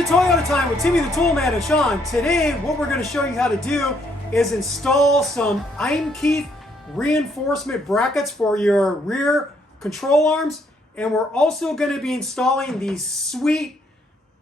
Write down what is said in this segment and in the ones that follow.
to Toyota Time with Timmy the Toolman and Sean. Today, what we're going to show you how to do is install some Eimkeith reinforcement brackets for your rear control arms. And we're also going to be installing these sweet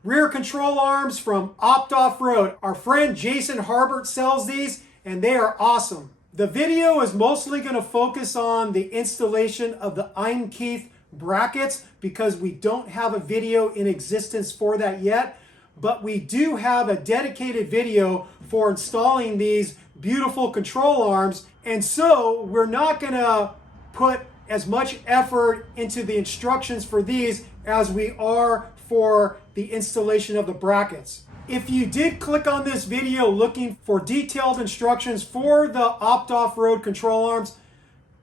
rear control arms from Offroad. Our friend Jason Harbert sells these and they are awesome. The video is mostly going to focus on the installation of the Eimkeith brackets because we don't have a video in existence for that yet, but we do have a dedicated video for installing these beautiful control arms. And so we're not going to put as much effort into the instructions for these as we are for the installation of the brackets. If you did click on this video looking for detailed instructions for the Offroad control arms,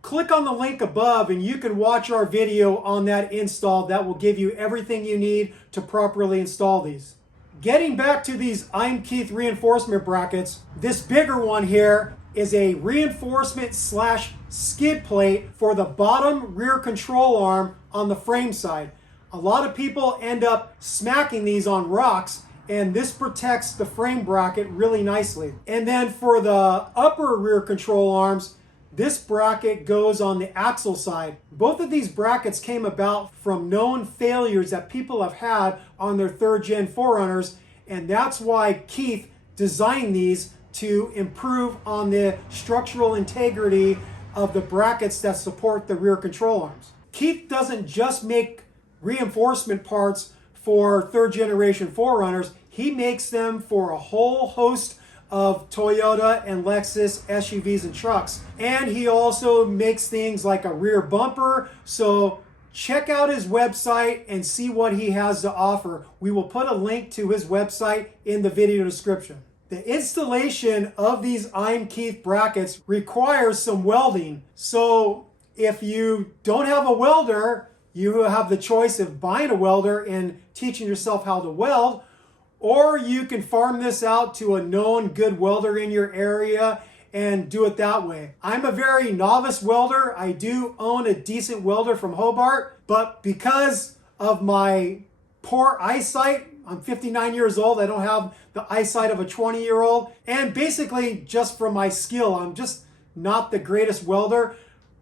click on the link above and you can watch our video on that install. That will give you everything you need to properly install these. Getting back to these Eimkeith reinforcement brackets, this bigger one here is a reinforcement / skid plate for the bottom rear control arm on the frame side. A lot of people end up smacking these on rocks, and this protects the frame bracket really nicely. And then for the upper rear control arms, this bracket goes on the axle side. Both of these brackets came about from known failures that people have had on their 3rd gen 4Runners, and that's why Keith designed these to improve on the structural integrity of the brackets that support the rear control arms. Keith doesn't just make reinforcement parts for 3rd generation 4Runners, he makes them for a whole host of Toyota and Lexus SUVs and trucks. And he also makes things like a rear bumper. So check out his website and see what he has to offer. We will put a link to his website in the video description. The installation of these Eimkeith brackets requires some welding. So if you don't have a welder, you have the choice of buying a welder and teaching yourself how to weld, or you can farm this out to a known good welder in your area and do it that way. I'm a very novice welder. I do own a decent welder from Hobart, but because of my poor eyesight, I'm 59 years old, I don't have the eyesight of a 20-year-old, and basically just from my skill, I'm just not the greatest welder.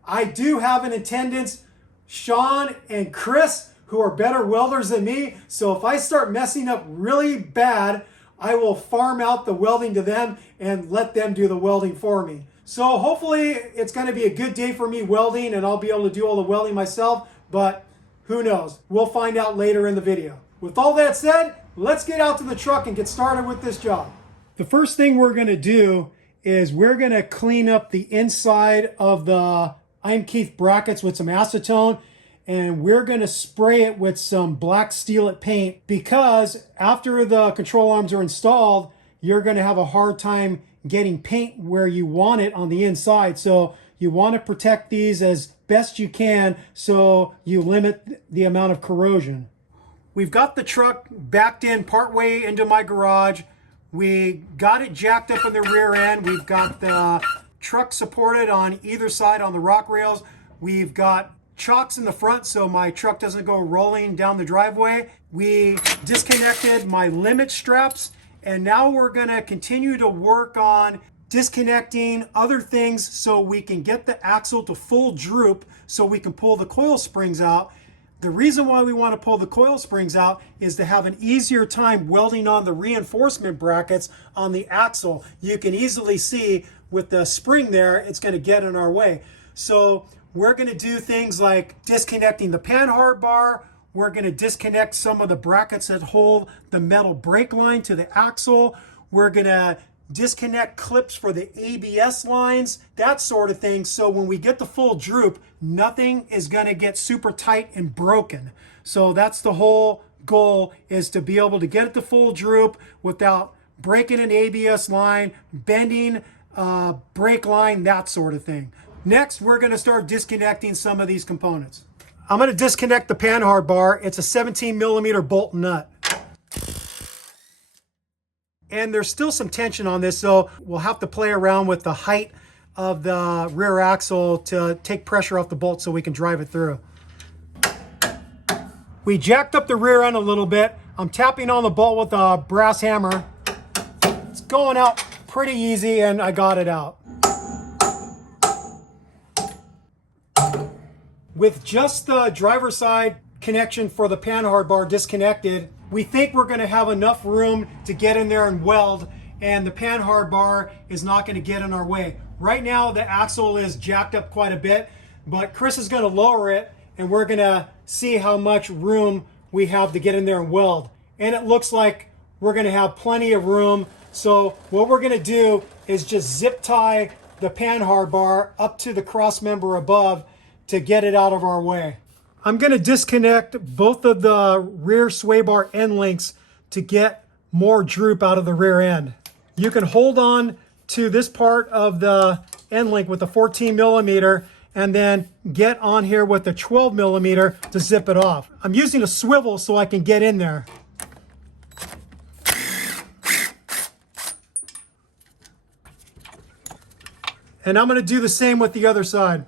I do have in attendance Sean and Chris, who are better welders than me. So if I start messing up really bad, I will farm out the welding to them and let them do the welding for me. So hopefully it's going to be a good day for me welding and I'll be able to do all the welding myself, but who knows? We'll find out later in the video. With all that said, let's get out to the truck and get started with this job. The first thing we're going to do is we're going to clean up the inside of the Eimkeith brackets with some acetone, and we're going to spray it with some black steel paint because after the control arms are installed, you're going to have a hard time getting paint where you want it on the inside. So you want to protect these as best you can so you limit the amount of corrosion. We've got the truck backed in partway into my garage. We got it jacked up in the rear end. We've got the truck supported on either side on the rock rails. We've got chocks in the front so my truck doesn't go rolling down the driveway. We disconnected my limit straps, and now we're going to continue to work on disconnecting other things so we can get the axle to full droop so we can pull the coil springs out. The reason why we want to pull the coil springs out is to have an easier time welding on the reinforcement brackets on the axle. You can easily see with the spring there, it's going to get in our way. So we're going to do things like disconnecting the Panhard bar. We're going to disconnect some of the brackets that hold the metal brake line to the axle. We're going to disconnect clips for the ABS lines, that sort of thing. So when we get the full droop, nothing is going to get super tight and broken. So that's the whole goal, is to be able to get it to full droop without breaking an ABS line, bending brake line, that sort of thing. Next, we're going to start disconnecting some of these components. I'm going to disconnect the Panhard bar. It's a 17mm bolt nut. And there's still some tension on this, so we'll have to play around with the height of the rear axle to take pressure off the bolt so we can drive it through. We jacked up the rear end a little bit. I'm tapping on the bolt with a brass hammer. It's going out pretty easy and I got it out. With just the driver's side connection for the Panhard bar disconnected, we think we're going to have enough room to get in there and weld, and the Panhard bar is not going to get in our way. Right now the axle is jacked up quite a bit, but Chris is going to lower it and we're going to see how much room we have to get in there and weld. And it looks like we're going to have plenty of room. So what we're going to do is just zip tie the Panhard bar up to the cross member above to get it out of our way. I'm going to disconnect both of the rear sway bar end links to get more droop out of the rear end. You can hold on to this part of the end link with the 14 millimeter and then get on here with the 12 millimeter to zip it off. I'm using a swivel so I can get in there. And I'm going to do the same with the other side.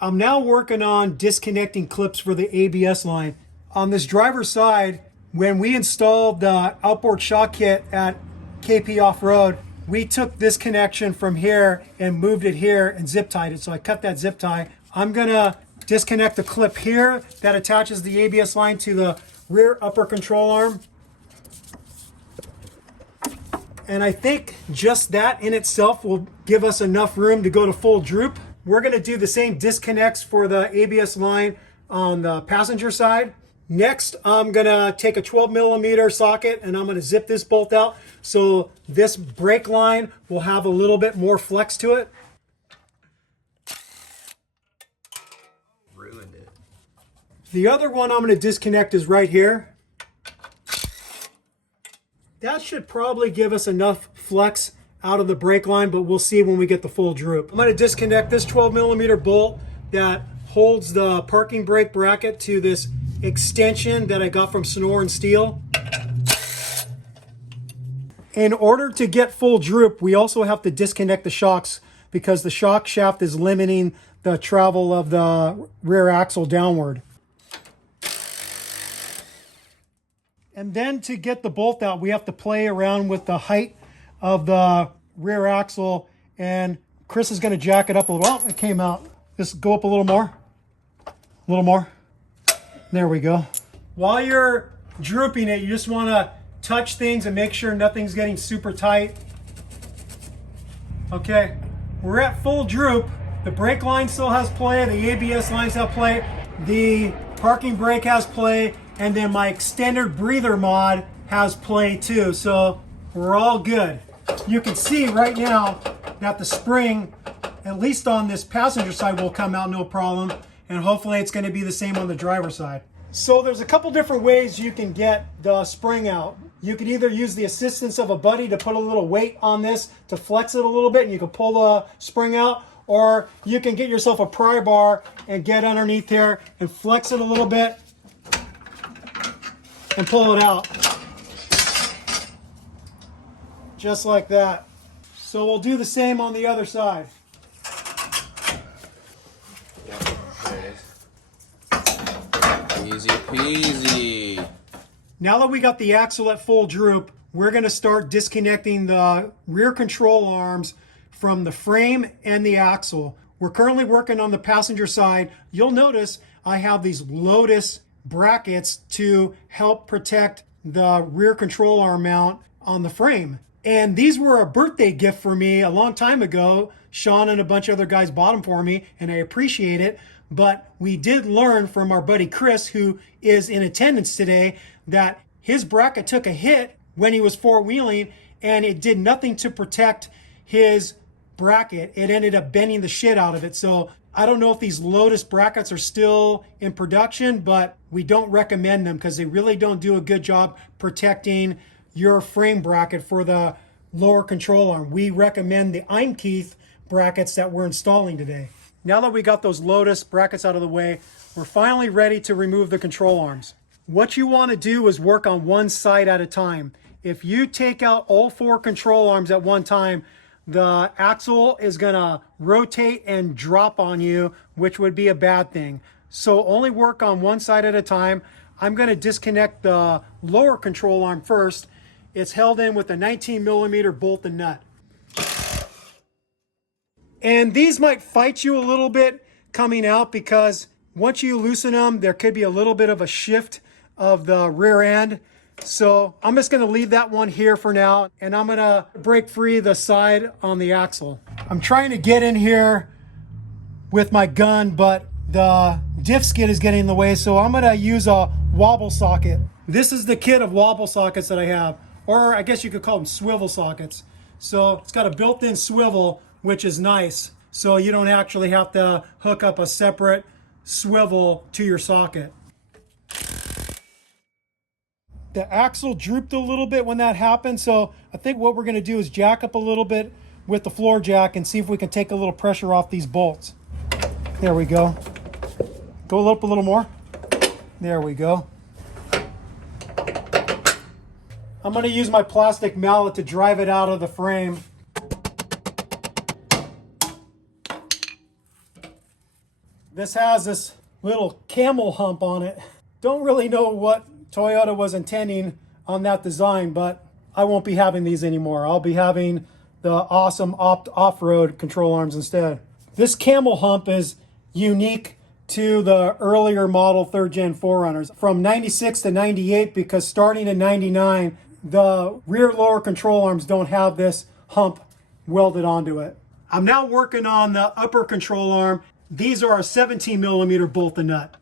I'm now working on disconnecting clips for the ABS line. On this driver's side, when we installed the outboard shock kit at KP Off-Road, we took this connection from here and moved it here and zip tied it. So I cut that zip tie. I'm gonna disconnect the clip here that attaches the ABS line to the rear upper control arm. And I think just that in itself will give us enough room to go to full droop. We're going to do the same disconnects for the ABS line on the passenger side. Next, I'm going to take a 12 millimeter socket and I'm going to zip this bolt out so this brake line will have a little bit more flex to it. Ruined it. The other one I'm going to disconnect is right here. That should probably give us enough flex out of the brake line, but we'll see when we get the full droop. I'm going to disconnect this 12 millimeter bolt that holds the parking brake bracket to this extension that I got from Sonora and Steel. In order to get full droop, we also have to disconnect the shocks because the shock shaft is limiting the travel of the rear axle downward. And then to get the bolt out, we have to play around with the height of the rear axle, and Chris is going to jack it up a little. Oh, it came out. Just go up a little more. A little more. There we go. While you're drooping it, you just want to touch things and make sure nothing's getting super tight. Okay, we're at full droop. The brake line still has play. The ABS lines have play. The parking brake has play. And then my extended breather mod has play too. So we're all good. You can see right now that the spring, at least on this passenger side, will come out no problem. And hopefully it's going to be the same on the driver's side. So there's a couple different ways you can get the spring out. You can either use the assistance of a buddy to put a little weight on this to flex it a little bit and you can pull the spring out. Or you can get yourself a pry bar and get underneath here and flex it a little bit and pull it out. Just like that. So we'll do the same on the other side. Yep, there it is. Easy peasy. Now that we got the axle at full droop, we're going to start disconnecting the rear control arms from the frame and the axle. We're currently working on the passenger side. You'll notice I have these Lotus brackets to help protect the rear control arm mount on the frame. And these were a birthday gift for me a long time ago. Sean and a bunch of other guys bought them for me, and I appreciate it. But we did learn from our buddy Chris, who is in attendance today, that his bracket took a hit when he was four-wheeling, and it did nothing to protect his bracket. It ended up bending the shit out of it. So I don't know if these Lotus brackets are still in production, but we don't recommend them because they really don't do a good job protecting your frame bracket for the lower control arm. We recommend the Eimkeith brackets that we're installing today. Now that we got those Lotus brackets out of the way, we're finally ready to remove the control arms. What you want to do is work on one side at a time. If you take out all four control arms at one time, the axle is going to rotate and drop on you, which would be a bad thing. So only work on one side at a time. I'm going to disconnect the lower control arm first. It's held in with a 19mm bolt and nut. And these might fight you a little bit coming out because once you loosen them, there could be a little bit of a shift of the rear end. So I'm just going to leave that one here for now, and I'm going to break free the side on the axle. I'm trying to get in here with my gun, but the diff skid is getting in the way, so I'm going to use a wobble socket. This is the kit of wobble sockets that I have, or I guess you could call them swivel sockets. So it's got a built-in swivel, which is nice. So you don't actually have to hook up a separate swivel to your socket. The axle drooped a little bit when that happened, so I think what we're going to do is jack up a little bit with the floor jack and see if we can take a little pressure off these bolts. There we go. Go up a little more. There we go. I'm going to use my plastic mallet to drive it out of the frame. This has this little camel hump on it. Don't really know what Toyota was intending on that design, but I won't be having these anymore. I'll be having the awesome off-road control arms instead. This camel hump is unique to the earlier model 3rd Gen 4Runners from 96 to 98, because starting in 99, the rear lower control arms don't have this hump welded onto it. I'm now working on the upper control arm. These are a 17mm bolt and nut.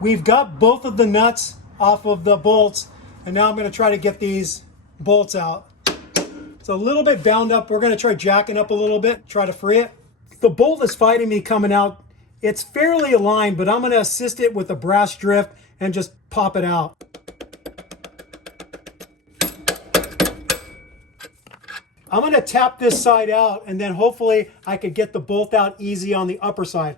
We've got both of the nuts off of the bolts, and now I'm going to try to get these bolts out. It's a little bit bound up. We're going to try jacking up a little bit, try to free it. The bolt is fighting me coming out. It's fairly aligned, but I'm going to assist it with a brass drift and just pop it out. I'm going to tap this side out, and then hopefully I could get the bolt out easy on the upper side.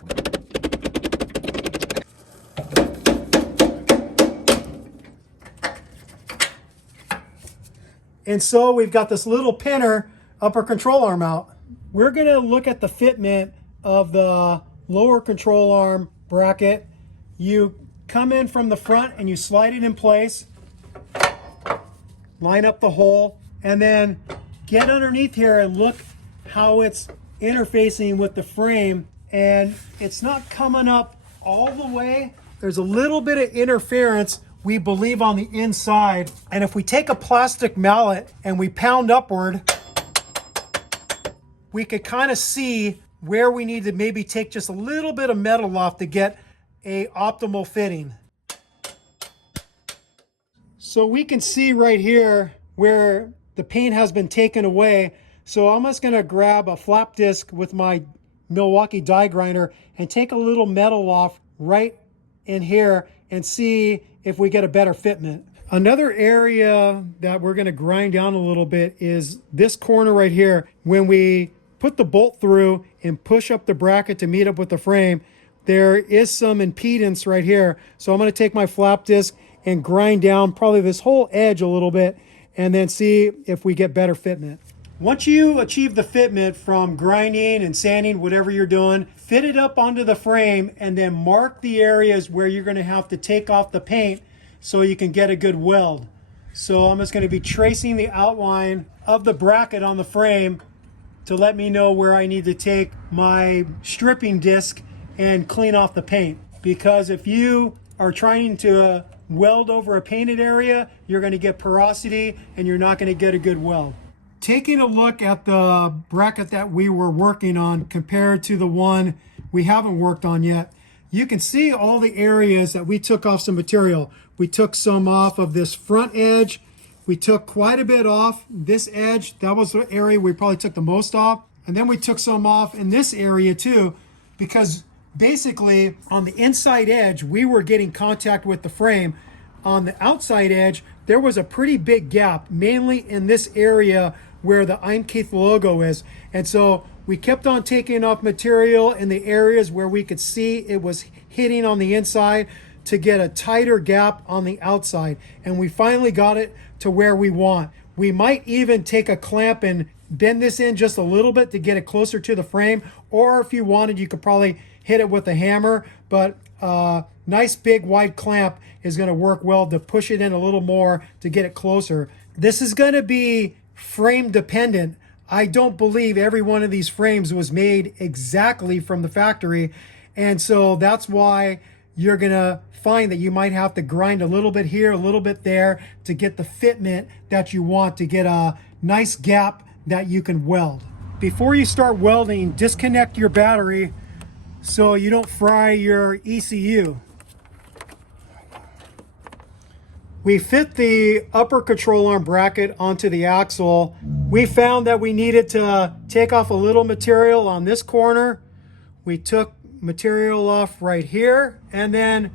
And so we've got this little pinner upper control arm out. We're going to look at the fitment of the lower control arm bracket. You come in from the front and you slide it in place, line up the hole, and then get underneath here and look how it's interfacing with the frame. And it's not coming up all the way. There's a little bit of interference, we believe, on the inside. And if we take a plastic mallet and we pound upward, we could kind of see where we need to maybe take just a little bit of metal off to get a optimal fitting. So we can see right here where the paint has been taken away. So I'm just going to grab a flap disc with my Milwaukee die grinder and take a little metal off right in here and see if we get a better fitment. Another area that we're going to grind down a little bit is this corner right here. When we put the bolt through and push up the bracket to meet up with the frame, there is some impedance right here. So I'm going to take my flap disc and grind down probably this whole edge a little bit and then see if we get better fitment. Once you achieve the fitment from grinding and sanding, whatever you're doing, fit it up onto the frame and then mark the areas where you're going to have to take off the paint so you can get a good weld. So I'm just going to be tracing the outline of the bracket on the frame to let me know where I need to take my stripping disc and clean off the paint. Because if you are trying to weld over a painted area, you're going to get porosity and you're not going to get a good weld. Taking a look at the bracket that we were working on compared to the one we haven't worked on yet, you can see all the areas that we took off some material. We took some off of this front edge. We took quite a bit off this edge. That was the area we probably took the most off. And then we took some off in this area too, because basically on the inside edge, we were getting contact with the frame. On the outside edge, there was a pretty big gap, mainly in this area where the Eimkeith logo is. And so we kept on taking off material in the areas where we could see it was hitting on the inside to get a tighter gap on the outside. And we finally got it to where we want. We might even take a clamp and bend this in just a little bit to get it closer to the frame, or if you wanted, you could probably hit it with a hammer, but nice big wide clamp is going to work well to push it in a little more to get it closer. This is going to be frame dependent. I don't believe every one of these frames was made exactly from the factory, and so that's why you're going to find that you might have to grind a little bit here, a little bit there to get the fitment that you want to get a nice gap that you can weld. Before you start welding, disconnect your battery so you don't fry your ECU. We fit the upper control arm bracket onto the axle. We found that we needed to take off a little material on this corner. We took material off right here, and then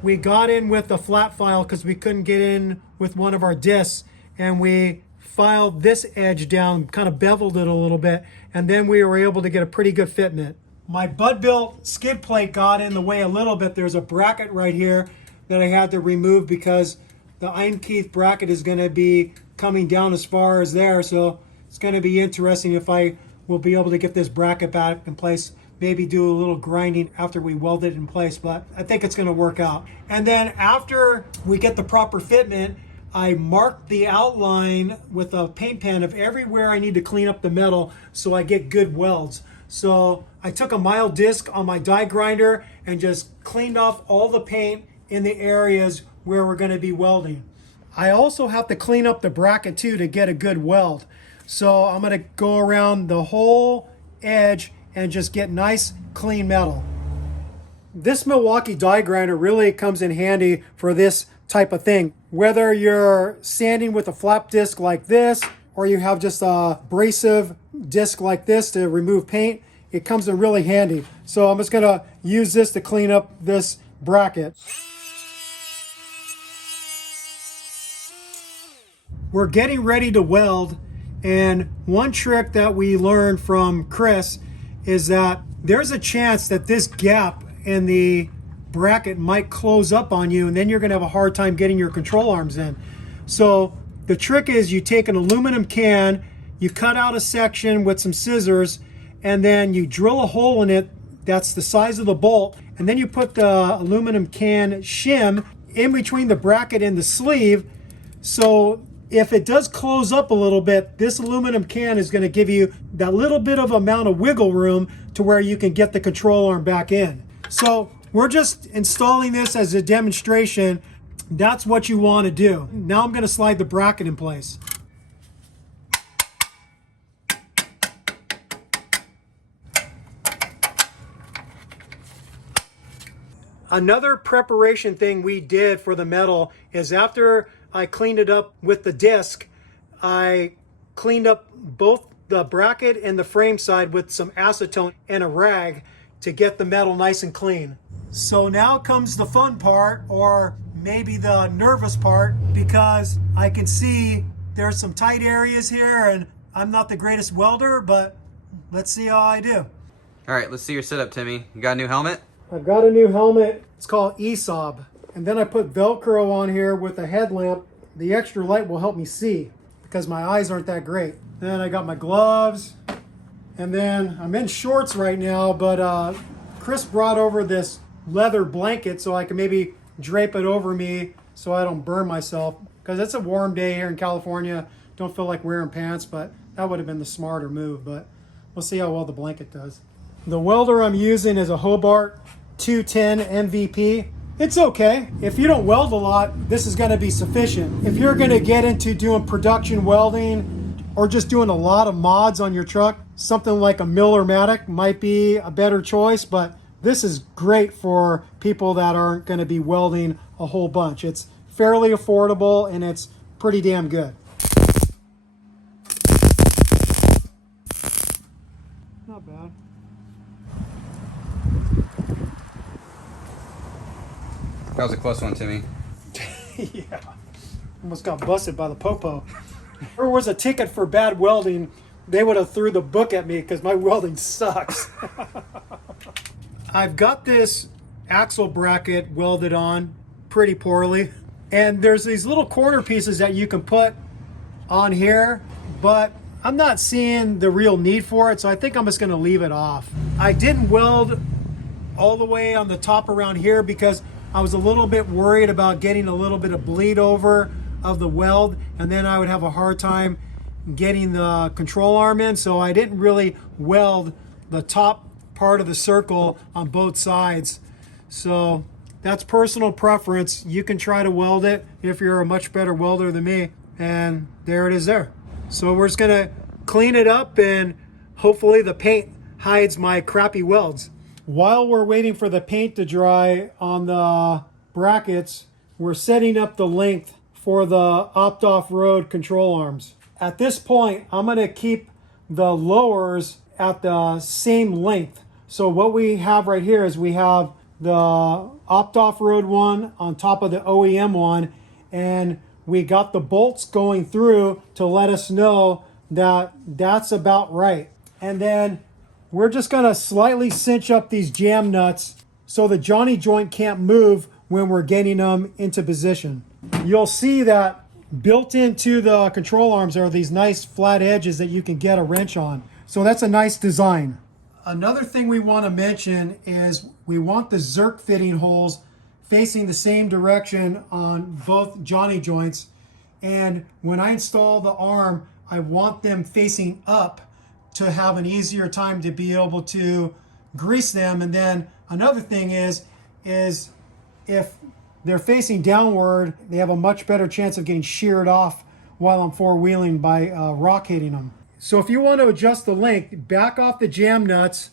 we got in with a flat file because we couldn't get in with one of our discs, and we filed this edge down, kind of beveled it a little bit, and then we were able to get a pretty good fitment. My butt-built skid plate got in the way a little bit. There's a bracket right here that I had to remove because the Eimkeith bracket is going to be coming down as far as there, so it's going to be interesting if I will be able to get this bracket back in place. Maybe do a little grinding after we weld it in place, but I think it's going to work out. And then after we get the proper fitment, I marked the outline with a paint pen of everywhere I need to clean up the metal so I get good welds. So I took a mild disc on my die grinder and just cleaned off all the paint in the areas where we're going to be welding. I also have to clean up the bracket too to get a good weld. So I'm going to go around the whole edge and just get nice clean metal. This Milwaukee die grinder really comes in handy for this type of thing. Whether you're sanding with a flap disc like this, or you have just a abrasive disc like this to remove paint, it comes in really handy. So I'm just gonna use this to clean up this bracket. We're getting ready to weld, and one trick that we learned from Chris is that there's a chance that this gap in the bracket might close up on you, and then you're going to have a hard time getting your control arms in. So the trick is you take an aluminum can, you cut out a section with some scissors, and then you drill a hole in it that's the size of the bolt, and then you put the aluminum can shim in between the bracket and the sleeve. So if it does close up a little bit, this aluminum can is going to give you that little bit of amount of wiggle room to where you can get the control arm back in. So we're just installing this as a demonstration. That's what you want to do. Now I'm going to slide the bracket in place. Another preparation thing we did for the metal is after I cleaned it up with the disc, I cleaned up both the bracket and the frame side with some acetone and a rag to get the metal nice and clean. So now comes the fun part, or maybe the nervous part, because I can see there's some tight areas here and I'm not the greatest welder, but let's see how I do. All right, let's see your setup, Timmy. You got a new helmet? I've got a new helmet. It's called ESOB. And then I put Velcro on here with a headlamp. The extra light will help me see because my eyes aren't that great. Then I got my gloves. And then I'm in shorts right now, but Chris brought over this leather blanket so I can maybe drape it over me so I don't burn myself. Because it's a warm day here in California. Don't feel like wearing pants, but that would have been the smarter move. But we'll see how well the blanket does. The welder I'm using is a Hobart 210 MVP. It's okay. If you don't weld a lot, this is going to be sufficient. If you're going to get into doing production welding or just doing a lot of mods on your truck, something like a Miller-Matic might be a better choice, but this is great for people that aren't going to be welding a whole bunch. It's fairly affordable and it's pretty damn good. Not bad. That was a close one, Timmy. Yeah, almost got busted by the popo. If there was a ticket for bad welding, they would have threw the book at me because my welding sucks. I've got this axle bracket welded on pretty poorly, and there's these little corner pieces that you can put on here, but I'm not seeing the real need for it, so I think I'm just gonna leave it off. I didn't weld all the way on the top around here because I was a little bit worried about getting a little bit of bleed over of the weld, and then I would have a hard time getting the control arm in, so I didn't really weld the top part of the circle on both sides. So that's personal preference. You can try to weld it if you're a much better welder than me, and there it is there. So we're just gonna clean it up and hopefully the paint hides my crappy welds. While we're waiting for the paint to dry on the brackets, we're setting up the length for the Offroad control arms. At this point, I'm gonna keep the lowers at the same length. So what we have right here is we have the Offroad one on top of the OEM one, and we got the bolts going through to let us know that that's about right. And then we're just gonna slightly cinch up these jam nuts so the Johnny joint can't move when we're getting them into position. You'll see that built into the control arms are these nice flat edges that you can get a wrench on. So that's a nice design. Another thing we want to mention is we want the Zerk fitting holes facing the same direction on both Johnny joints. And when I install the arm, I want them facing up to have an easier time to be able to grease them. And then another thing is if they're facing downward, they have a much better chance of getting sheared off while I'm four-wheeling by rock hitting them. So if you want to adjust the length, back off the jam nuts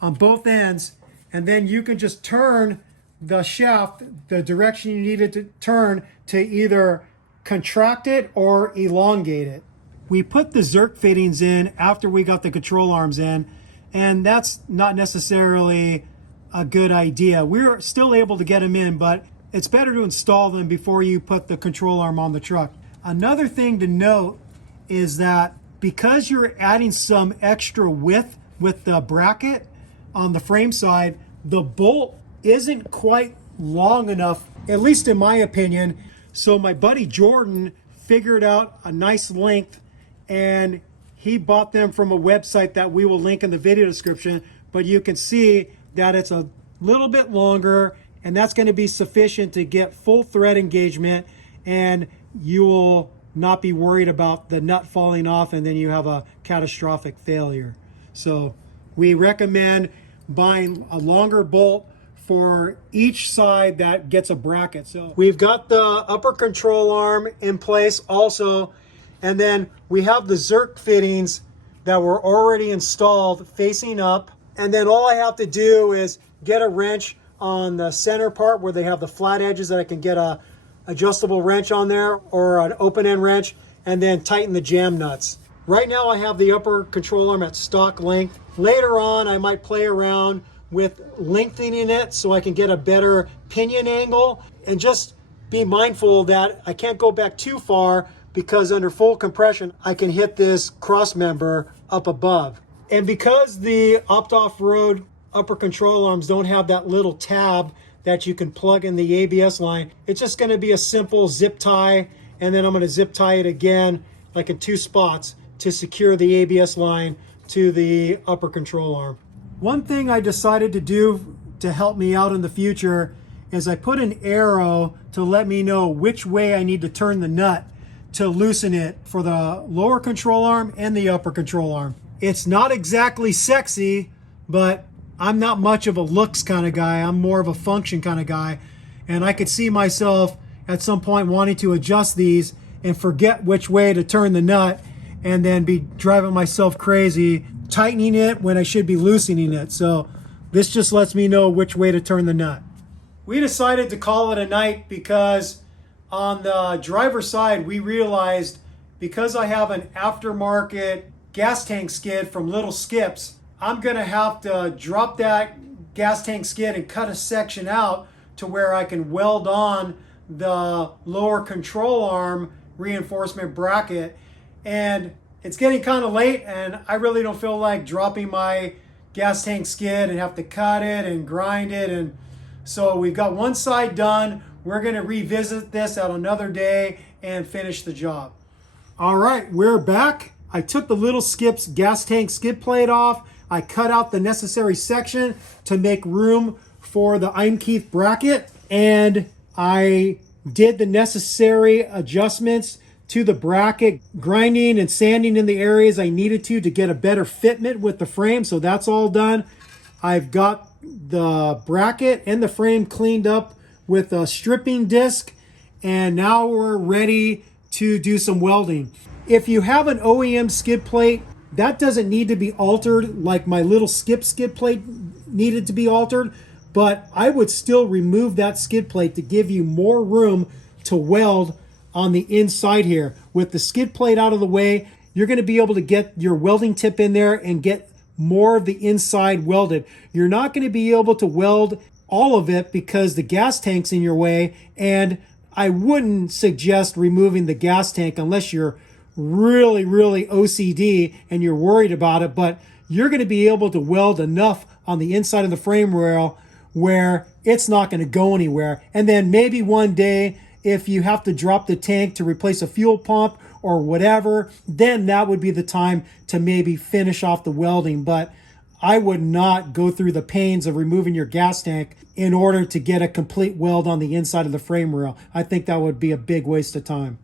on both ends, and then you can just turn the shaft the direction you need it to turn to either contract it or elongate it. We put the Zerk fittings in after we got the control arms in, and that's not necessarily a good idea. We're still able to get them in, but it's better to install them before you put the control arm on the truck. Another thing to note is that because you're adding some extra width with the bracket on the frame side, the bolt isn't quite long enough, at least in my opinion. So my buddy Jordan figured out a nice length, and he bought them from a website that we will link in the video description, but you can see that it's a little bit longer, and that's going to be sufficient to get full thread engagement, and you will not be worried about the nut falling off and then you have a catastrophic failure. So we recommend buying a longer bolt for each side that gets a bracket. So we've got the upper control arm in place also, and then we have the Zerk fittings that were already installed facing up, and then all I have to do is get a wrench on the center part where they have the flat edges that I can get a adjustable wrench on there or an open end wrench, and then tighten the jam nuts. Right now I have the upper control arm at stock length. Later on I might play around with lengthening it so I can get a better pinion angle, and just be mindful that I can't go back too far because under full compression I can hit this cross member up above. And because the Offroad upper control arms don't have that little tab that you can plug in the ABS line, it's just going to be a simple zip tie, and then I'm going to zip tie it again like in 2 spots to secure the ABS line to the upper control arm. One thing I decided to do to help me out in the future is I put an arrow to let me know which way I need to turn the nut to loosen it for the lower control arm and the upper control arm. It's not exactly sexy, but I'm not much of a looks kind of guy. I'm more of a function kind of guy. And I could see myself at some point wanting to adjust these and forget which way to turn the nut, and then be driving myself crazy tightening it when I should be loosening it. So this just lets me know which way to turn the nut. We decided to call it a night because on the driver's side we realized, because I have an aftermarket gas tank skid from Little Skips, I'm gonna have to drop that gas tank skid and cut a section out to where I can weld on the lower control arm reinforcement bracket. And it's getting kind of late and I really don't feel like dropping my gas tank skid and have to cut it and grind it. And so we've got one side done. We're gonna revisit this at another day and finish the job. All right, we're back. I took the little gas tank skid plate off. I cut out the necessary section to make room for the Eimkeith bracket, and I did the necessary adjustments to the bracket, grinding and sanding in the areas I needed to get a better fitment with the frame. So that's all done. I've got the bracket and the frame cleaned up with a stripping disc, and now we're ready to do some welding. If you have an OEM skid plate, that doesn't need to be altered like my little skid plate needed to be altered, but I would still remove that skid plate to give you more room to weld on the inside here. With the skid plate out of the way, you're going to be able to get your welding tip in there and get more of the inside welded. You're not going to be able to weld all of it because the gas tank's in your way, and I wouldn't suggest removing the gas tank unless you're really OCD and you're worried about it, but you're going to be able to weld enough on the inside of the frame rail where it's not going to go anywhere. And then maybe one day, if you have to drop the tank to replace a fuel pump or whatever, then that would be the time to maybe finish off the welding. But I would not go through the pains of removing your gas tank in order to get a complete weld on the inside of the frame rail. I think that would be a big waste of time.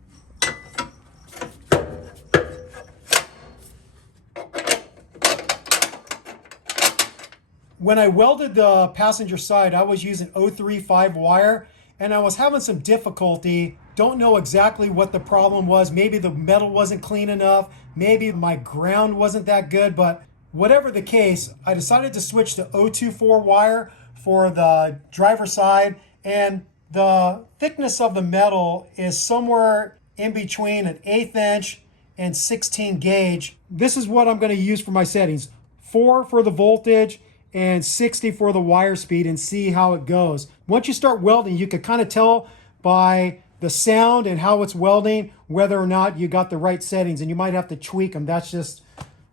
When I welded the passenger side, I was using 035 wire, and I was having some difficulty. Don't know exactly what the problem was. Maybe the metal wasn't clean enough. Maybe my ground wasn't that good, but whatever the case, I decided to switch to 024 wire for the driver's side, and the thickness of the metal is somewhere in between an 1/8 inch and 16 gauge. This is what I'm going to use for my settings. 4 for the voltage and 60 for the wire speed, and see how it goes. Once you start welding, you can kind of tell by the sound and how it's welding whether or not you got the right settings, and you might have to tweak them. That's just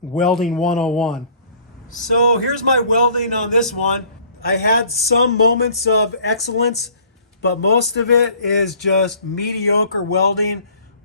welding 101. So here's my welding on this one. I had some moments of excellence, but most of it is just mediocre welding,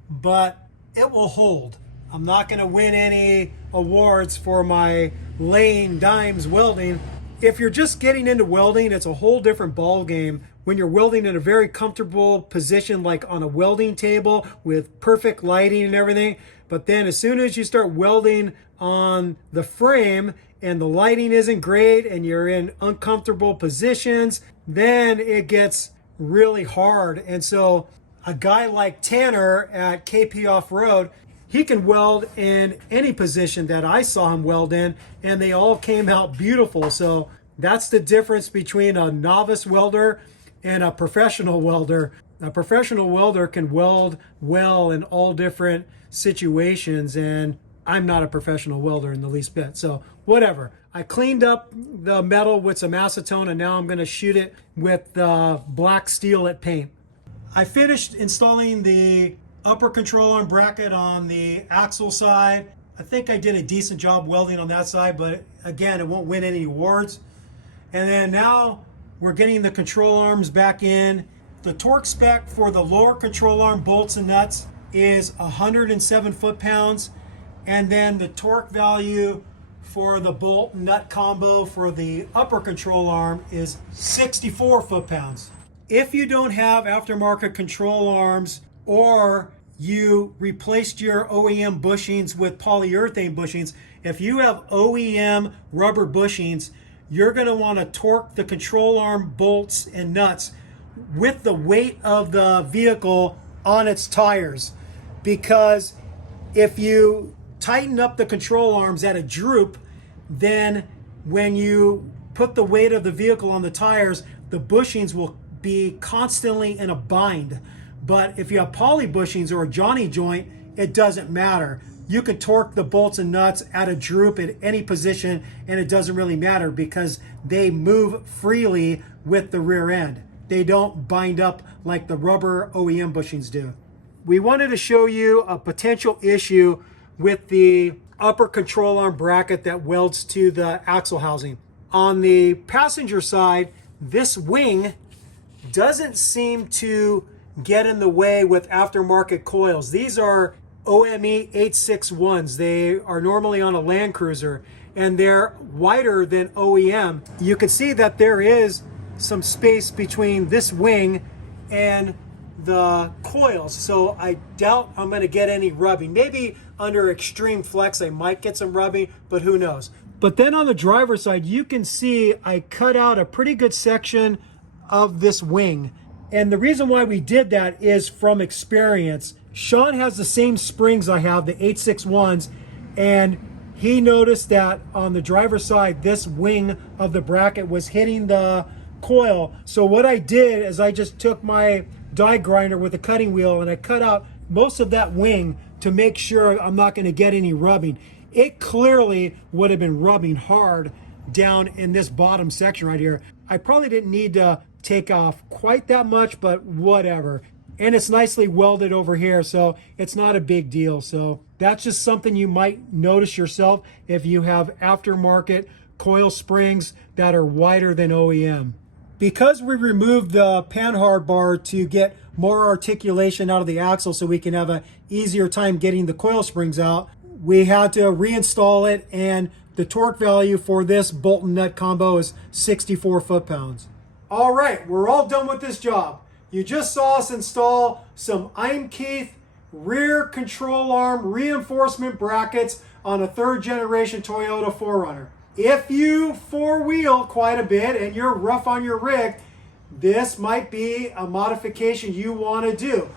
but it will hold. I'm not going to win any awards for my laying dimes welding. If you're just getting into welding, it's a whole different ball game. When you're welding in a very comfortable position, like on a welding table with perfect lighting and everything. But then as soon as you start welding on the frame and the lighting isn't great and you're in uncomfortable positions, then it gets really hard. And so a guy like Tanner at KP Offroad, he can weld in any position that I saw him weld in, and they all came out beautiful. So that's the difference between a novice welder and a professional welder. A professional welder can weld well in all different situations, and I'm not a professional welder in the least bit. So whatever. I cleaned up the metal with some acetone, and now I'm going to shoot it with black steel at paint. I finished installing the upper control arm bracket on the axle side. I think I did a decent job welding on that side, but again, it won't win any awards. And then now we're getting the control arms back in. The torque spec for the lower control arm bolts and nuts is 107 foot-pounds, and then the torque value for the bolt nut combo for the upper control arm is 64 foot-pounds. If you don't have aftermarket control arms, or you replaced your OEM bushings with polyurethane bushings, if you have OEM rubber bushings, you're going to want to torque the control arm bolts and nuts with the weight of the vehicle on its tires. Because if you tighten up the control arms at a droop, then when you put the weight of the vehicle on the tires, the bushings will be constantly in a bind. But if you have poly bushings or a Johnny joint, it doesn't matter. You can torque the bolts and nuts at a droop at any position, and it doesn't really matter because they move freely with the rear end. They don't bind up like the rubber OEM bushings do. We wanted to show you a potential issue with the upper control arm bracket that welds to the axle housing. On the passenger side, this wing doesn't seem to get in the way with aftermarket coils. These are OME 861s. They are normally on a Land Cruiser and they're wider than OEM. You can see that there is some space between this wing and the coils, so I doubt I'm going to get any rubbing. Maybe under extreme flex I might get some rubbing, but who knows. But then on the driver's side, you can see I cut out a pretty good section of this wing. And the reason why we did that is from experience. Sean has the same springs I have, the 861s, and he noticed that on the driver's side, this wing of the bracket was hitting the coil. So what I did is I just took my die grinder with a cutting wheel and I cut out most of that wing to make sure I'm not going to get any rubbing. It clearly would have been rubbing hard down in this bottom section right here. I probably didn't need to take off quite that much, but whatever. And it's nicely welded over here, so it's not a big deal. So that's just something you might notice yourself if you have aftermarket coil springs that are wider than OEM. Because we removed the Panhard bar to get more articulation out of the axle so we can have an easier time getting the coil springs out, we had to reinstall it, and the torque value for this bolt and nut combo is 64 foot-pounds. All right, we're all done with this job. You just saw us install some Eimkeith rear control arm reinforcement brackets on a third generation Toyota 4Runner. If you four-wheel quite a bit and you're rough on your rig, this might be a modification you want to do.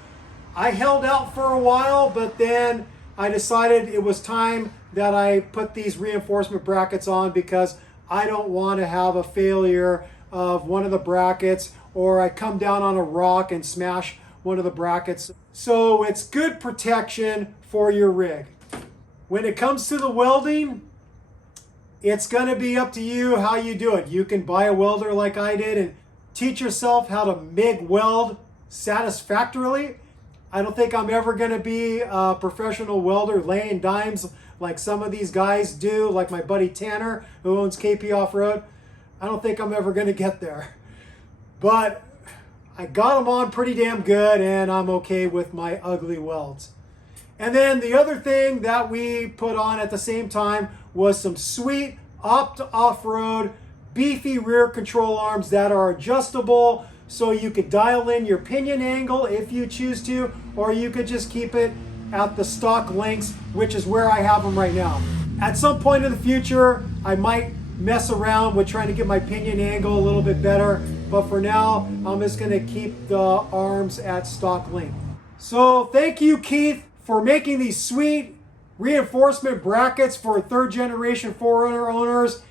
I held out for a while, but then I decided it was time that I put these reinforcement brackets on because I don't want to have a failure of one of the brackets, or I come down on a rock and smash one of the brackets. So it's good protection for your rig. When it comes to the welding, it's going to be up to you how you do it. You can buy a welder like I did and teach yourself how to MIG weld satisfactorily. I don't think I'm ever going to be a professional welder laying dimes like some of these guys do, like my buddy Tanner who owns KP Offroad. I don't think I'm ever going to get there. But I got them on pretty damn good, and I'm okay with my ugly welds. And then the other thing that we put on at the same time was some sweet Off-Road beefy rear control arms that are adjustable, so you could dial in your pinion angle if you choose to, or you could just keep it at the stock lengths, which is where I have them right now. At some point in the future, I might mess around with trying to get my pinion angle a little bit better, but for now, I'm just gonna keep the arms at stock length. So thank you, Keith, for making these sweet reinforcement brackets for third generation 4Runner owners,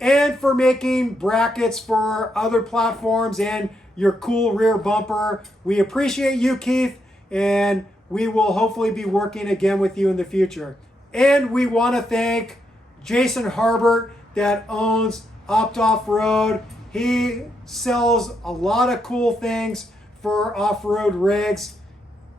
and for making brackets for other platforms and your cool rear bumper. We appreciate you, Keith, and we will hopefully be working again with you in the future. And we want to thank Jason Harbert that owns Off-Road. He sells a lot of cool things for off-road rigs,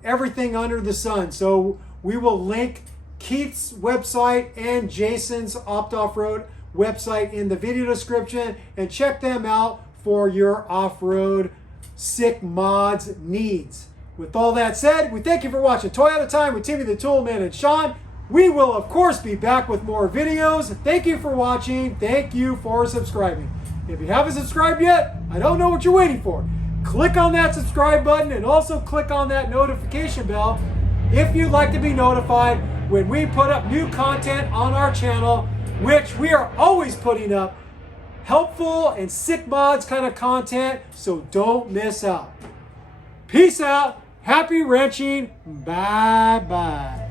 everything under the sun. So we will link Keith's website and Jason's Off-Road website in the video description, and check them out for your off-road sick mods needs. With all that said, we thank you for watching Toyota Time with Timmy the Toolman and Sean. We will of course be back with more videos. Thank you for watching. Thank you for subscribing. If you haven't subscribed yet, I don't know what you're waiting for. Click on that subscribe button and also click on that notification bell if you'd like to be notified when we put up new content on our channel, which we are always putting up helpful and sick mods kind of content, so don't miss out. Peace out. Happy wrenching. Bye-bye.